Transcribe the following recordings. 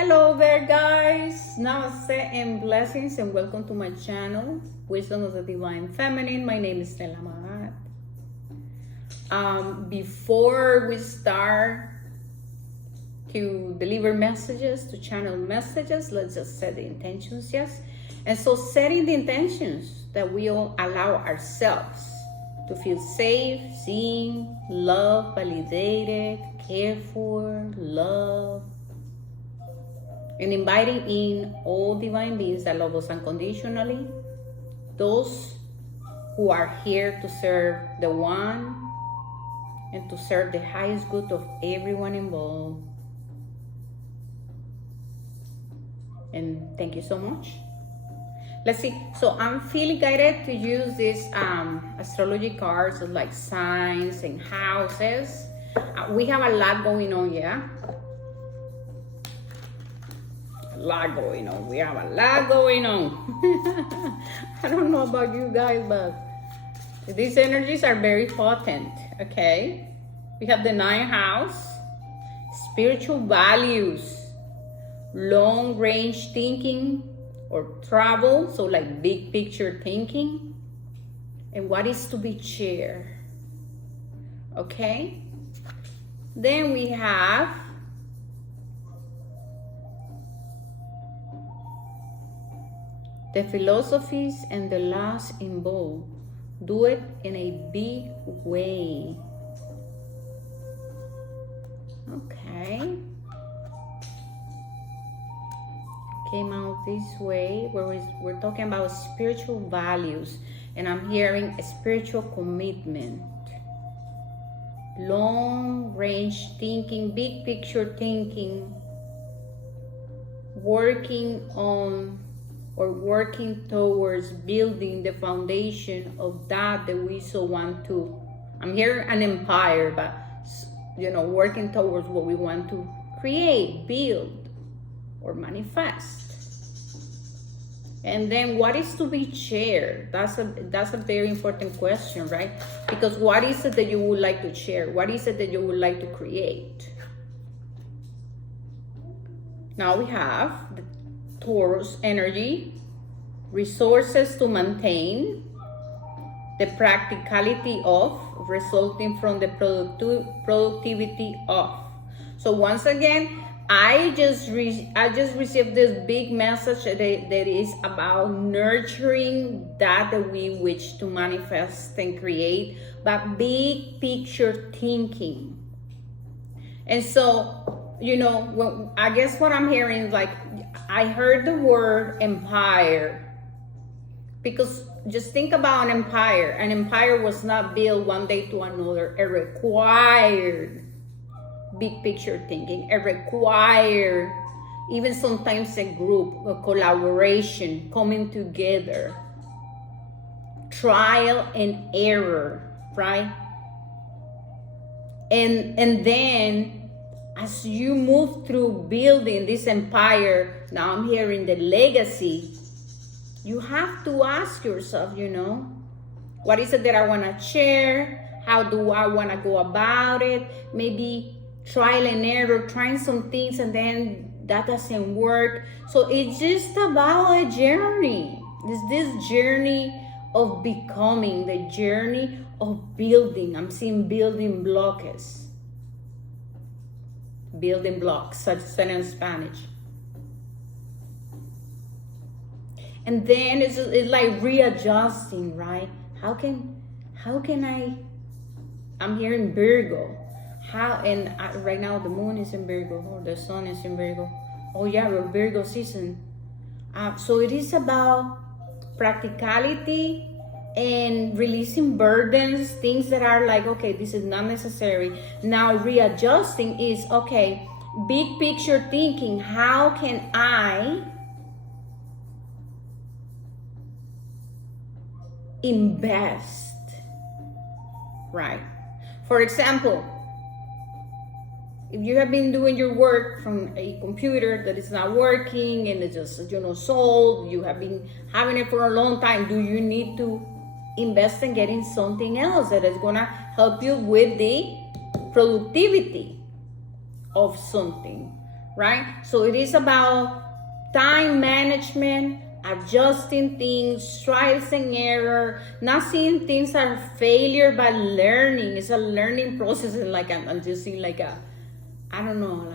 Hello there, guys. Namaste and blessings, and welcome to my channel, Wisdom of the Divine Feminine. My name is Nelamaat. Before we start to deliver messages, to channel messages, let's just set the intentions, yes? And so setting the intentions that we all allow ourselves to feel safe, seen, loved, validated, cared for, loved, and inviting in all divine beings that love us unconditionally, those who are here to serve the one and to serve the highest good of everyone involved. And thank you so much. Let's see. So I'm feeling guided to use these astrology cards like signs and houses. We have a lot going on, yeah? We have a lot going on. I don't know about you guys, but these energies are very potent, okay? We have the 9th house, spiritual values, long range thinking or travel, so like big picture thinking, and what is to be shared, okay? Then we have the philosophies and the laws involved. Do it in a big way. Okay. Came out this way where we're talking about spiritual values, and I'm hearing a spiritual commitment, long range thinking, big picture thinking, working on or working towards building the foundation of that we so want to. I'm hearing an empire, but working towards what we want to create, build, or manifest. And then what is to be shared? That's a very important question, right? Because what is it that you would like to share? What is it that you would like to create? Now we have the Taurus energy, resources to maintain, the practicality of, resulting from the productivity of. So once again, I just received this big message that is about nurturing that we wish to manifest and create, but big picture thinking. And so, I guess what I'm hearing is like, I heard the word empire, because just think about an empire. An empire was not built one day to another. It required big picture thinking. It required even sometimes a group, a collaboration, coming together, trial and error, right? And then as you move through building this empire, now I'm hearing the legacy, you have to ask yourself, what is it that I want to share? How do I want to go about it? Maybe trial and error, trying some things and then that doesn't work. So it's just about a journey. It's this journey of becoming, the journey of building. I'm seeing building blocks. Building blocks, such as in Spanish. And then it's like readjusting, right? How can I'm here in Virgo. Right now the moon is in Virgo, or the sun is in Virgo. Oh yeah, we're Virgo season. So it is about practicality and releasing burdens, things that are like, okay, this is not necessary. Now readjusting is, okay, big picture thinking. How can I invest, right? For example, if you have been doing your work from a computer that is not working and it's just, sold, you have been having it for a long time, do you need to invest in getting something else that is gonna help you with the productivity of something, right? So it is about time management, adjusting things, trials and error, not seeing things as failure, but learning. It's a learning process. And like I'm just seeing like a, I don't know,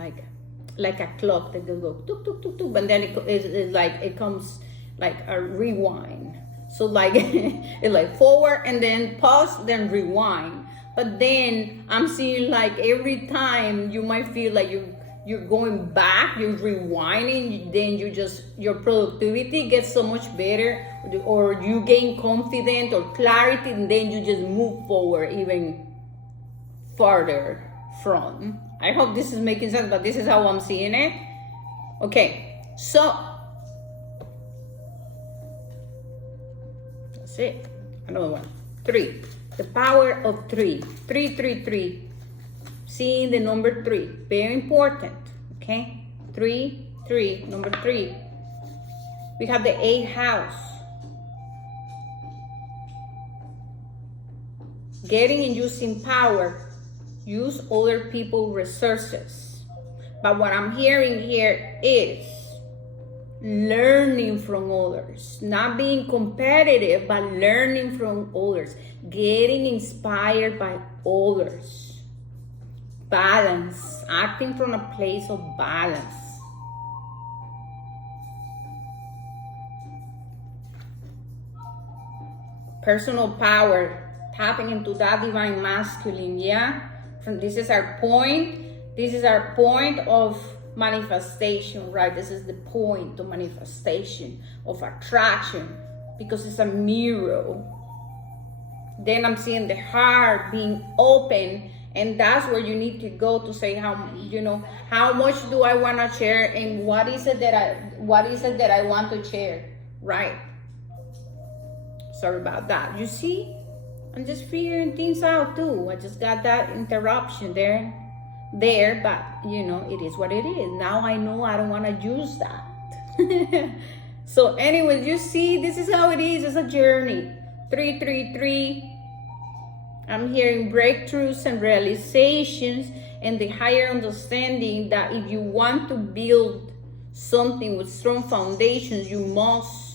like a clock that will go tuk tuk tuk tuk, and then it's like it comes like a rewind. So like it's like forward and then pause, then rewind. But then I'm seeing like every time you might feel like you're going back, you're rewinding, then your productivity gets so much better, or you gain confidence or clarity, and then you just move forward even farther from. I hope this is making sense, but this is how I'm seeing it. Okay, so that's it. Another one. 3. The power of 3. 3, 3, 3. Seeing the number 3. Very important. Okay? 3, 3. Number 3. We have the 8th house. Getting and using power. Use other people's resources. But what I'm hearing here is learning from others, not being competitive, but learning from others, getting inspired by others. Balance, acting from a place of balance. Personal power, tapping into that divine masculine, yeah? This is our point. This is our point of manifestation, right? This is the point of manifestation, of attraction, because it's a mirror. Then I'm seeing the heart being open, and that's where you need to go to say how much do I want to share, and what is it that I want to share, right? Sorry about that. You see, I'm just figuring things out too. I just got that interruption there, but it is what it is. Now I know I don't want to use that. So anyways, you see, this is how it is. It's a journey. 3, 3, 3. I'm hearing breakthroughs and realizations and the higher understanding that if you want to build something with strong foundations, you must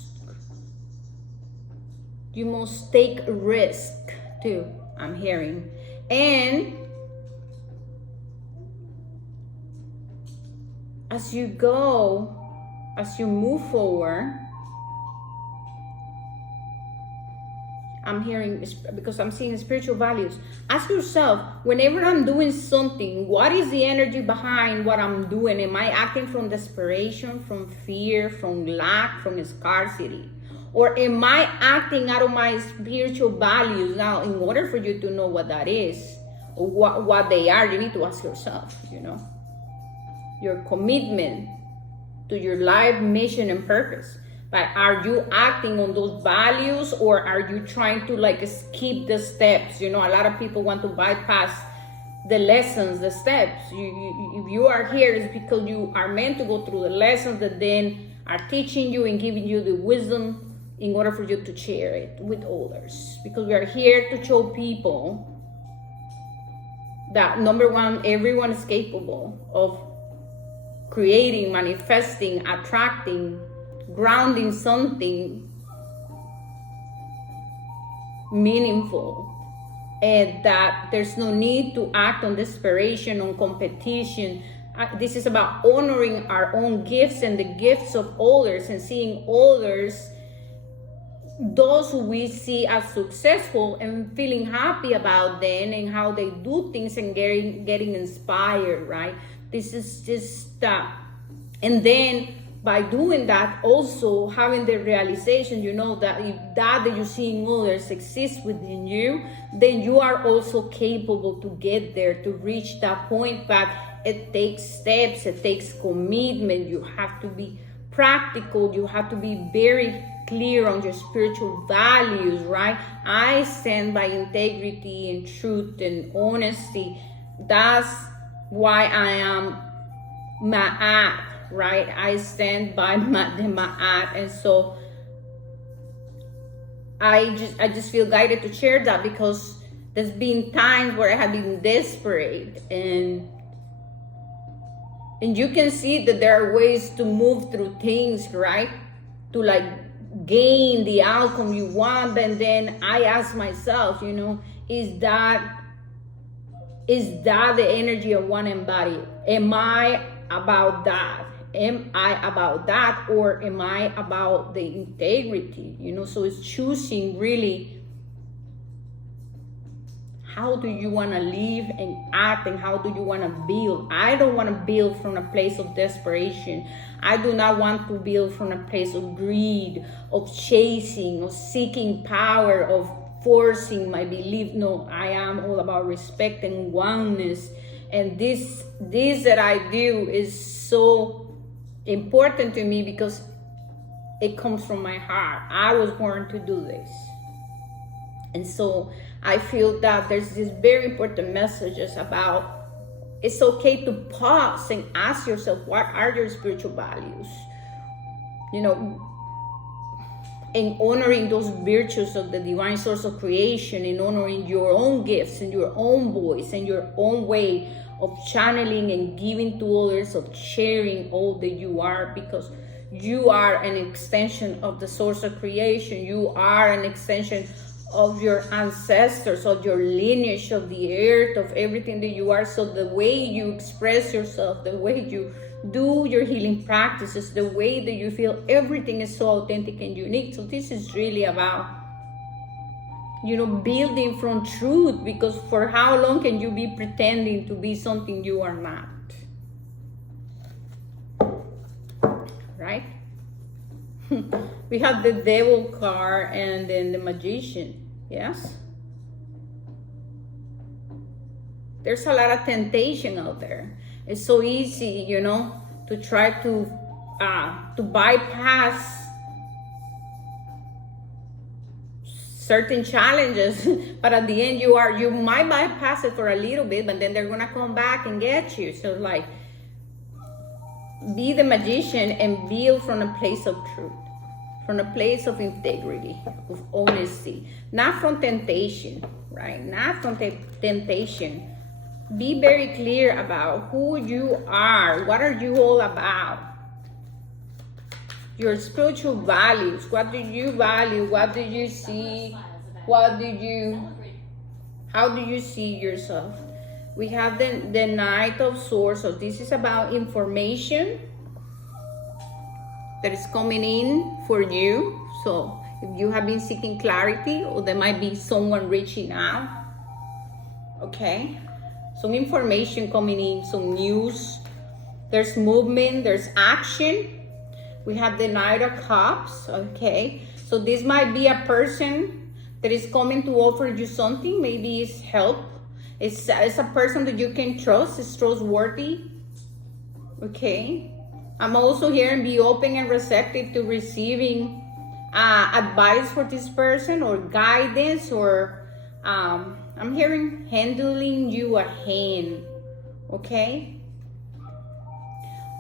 take a risk too, I'm hearing. And as you move forward, I'm hearing, because I'm seeing spiritual values. Ask yourself, whenever I'm doing something, what is the energy behind what I'm doing? Am I acting from desperation, from fear, from lack, from scarcity? Or am I acting out of my spiritual values? Now, in order for you to know what that is, or what they are, you need to ask yourself, your commitment to your life mission and purpose. But are you acting on those values, or are you trying to skip the steps? A lot of people want to bypass the lessons, the steps. If you are here, it's because you are meant to go through the lessons that then are teaching you and giving you the wisdom in order for you to share it with others. Because we are here to show people that, number one, everyone is capable of creating, manifesting, attracting, grounding something meaningful, and that there's no need to act on desperation, on competition. This is about honoring our own gifts and the gifts of others, and seeing others, those who we see as successful, and feeling happy about them and how they do things, and getting inspired, right? This is just and then by doing that, also having the realization, that if that you see in others exists within you, then you are also capable to get there, to reach that point. But it takes steps, it takes commitment. You have to be practical. You have to be very clear on your spiritual values, right? I stand by integrity and truth and honesty. That's why I am Ma'at, right? I stand by the Ma'at. And so I just feel guided to share that, because there's been times where I have been desperate and And you can see that there are ways to move through things, right? To like gain the outcome you want. And then I ask myself, you know, is that the energy of one embody? Am I about that? Am I about that, or am I about the integrity? You know, so it's choosing really, how do you want to live and act, and how do you want to build? I don't want to build from a place of desperation. I do not want to build from a place of greed, of chasing, of seeking power, of forcing my belief. No, I am all about respect and oneness. And this that I do is so important to me because it comes from my heart. I was born to do this. And so I feel that there's this very important messages about it's okay to pause and ask yourself, what are your spiritual values? You know, and honoring those virtues of the divine source of creation, and honoring your own gifts and your own voice and your own way of channeling and giving to others, of sharing all that you are, because you are an extension of the source of creation. You are an extension of your ancestors, of your lineage, of the earth, of everything that you are. So the way you express yourself, the way you do your healing practices, the way that you feel, everything is so authentic and unique. So this is really about, you know, building from truth, because for how long can you be pretending to be something you are not? Right? We have the devil card and then the magician. Yes? There's a lot of temptation out there. It's so easy, you know, to try to bypass certain challenges, but at the end you might bypass it for a little bit, but then they're gonna come back and get you. So like, be the magician and build from a place of truth, from a place of integrity, of honesty, not from temptation, right? Not from temptation. Be very clear about who you are. What are you all about? Your spiritual values. What do you value? What do you see? How do you see yourself? We have the Knight of Swords. So this is about information that is coming in for you. So if you have been seeking clarity, or there might be someone reaching out, okay? Some information coming in, some news. There's movement, there's action. We have the Knight of Cups, okay? So this might be a person that is coming to offer you something. Maybe it's help. It's a person that you can trust, is trustworthy, okay? I'm also hearing be open and receptive to receiving advice for this person, or guidance, or I'm hearing handling you a hand, okay?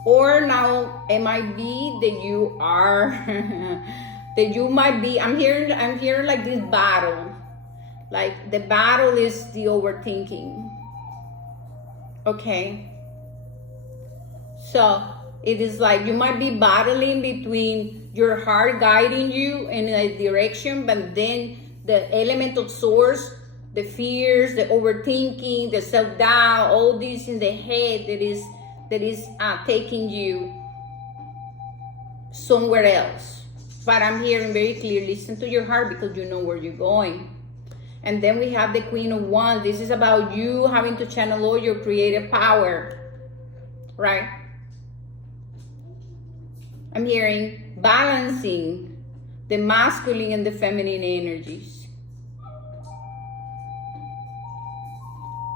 Or now it might be that you are that you might be, I'm hearing like this battle. Like the battle is the overthinking. Okay. So it is like you might be battling between your heart guiding you in a direction, but then the element of source, the fears, the overthinking, the self-doubt, all this in the head that is taking you somewhere else. But I'm hearing very clear, listen to your heart, because you know where you're going. And then we have the Queen of Wands. This is about you having to channel all your creative power, right? I'm hearing balancing the masculine and the feminine energies.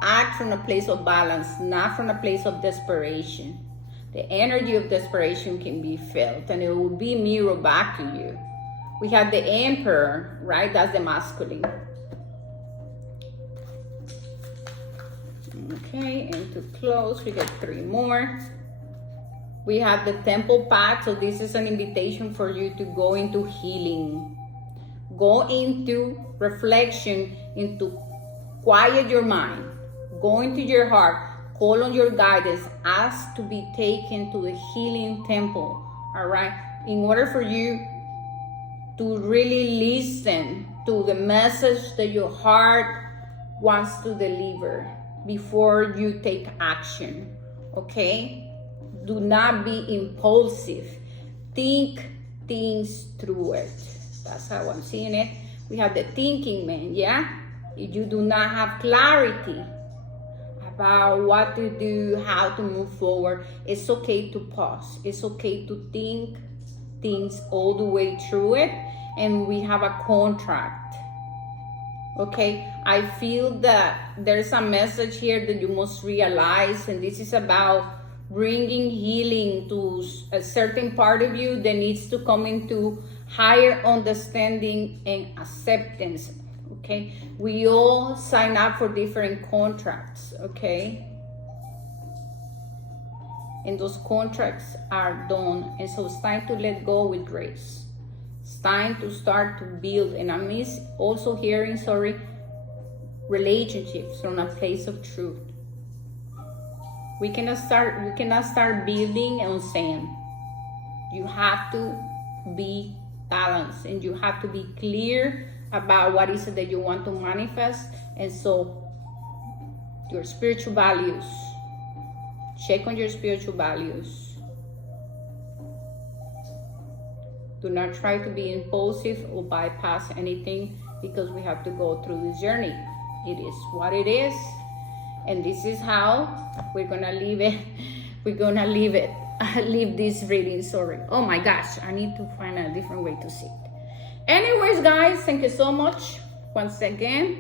Act from a place of balance, not from a place of desperation. The energy of desperation can be felt, and it will be mirrored back to you. We have the Emperor, right? That's the masculine. Okay, and to close, we get 3 more. We have the Temple Path. So this is an invitation for you to go into healing. Go into reflection, into quiet your mind. Go into your heart. call on your guidance, ask to be taken to the healing temple, all right? In order for you to really listen to the message that your heart wants to deliver before you take action, okay? Do not be impulsive. Think things through it. That's how I'm seeing it. We have the thinking man, yeah? If you do not have clarity about what to do, how to move forward, it's okay to pause. It's okay to think things all the way through it. And we have a contract. Okay, I feel that there's a message here that you must realize, and this is about bringing healing to a certain part of you that needs to come into higher understanding and acceptance. Okay, we all sign up for different contracts, okay, and those contracts are done, and so it's time to let go with grace. It's time to start to build, and I'm also hearing, relationships from a place of truth. We cannot start building on sand. You have to be balanced, and you have to be clear about what is it that you want to manifest. And so your spiritual values, check on your spiritual values. Do not try to be impulsive or bypass anything, because we have to go through this journey. It is what it is, and this is how we're gonna leave it. We're gonna leave it. Leave this reading, sorry. Oh my gosh, I need to find a different way to see it. Anyways, guys, thank you so much. Once again,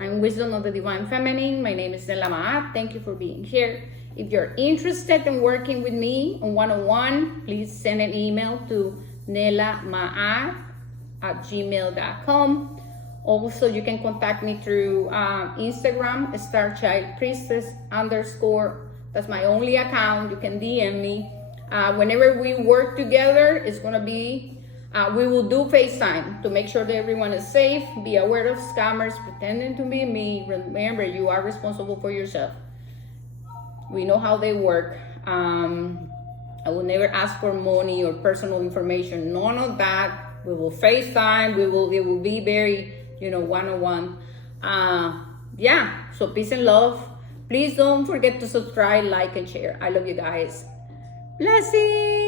I'm Wisdom of the Divine Feminine. My name is Nelamaat. Thank you for being here. If you're interested in working with me on one-on-one, please send an email to nelamaat@gmail.com. Also, you can contact me through Instagram, StarChildPriestess_. That's my only account. You can DM me. Whenever we work together, it's gonna be, we will do FaceTime to make sure that everyone is safe. Be aware of scammers pretending to be me. Remember, you are responsible for yourself. We know how they work. I will never ask for money or personal information. None of that. We will FaceTime. It will be very, one-on-one. Yeah, so peace and love. Please don't forget to subscribe, like, and share. I love you guys. Blessings.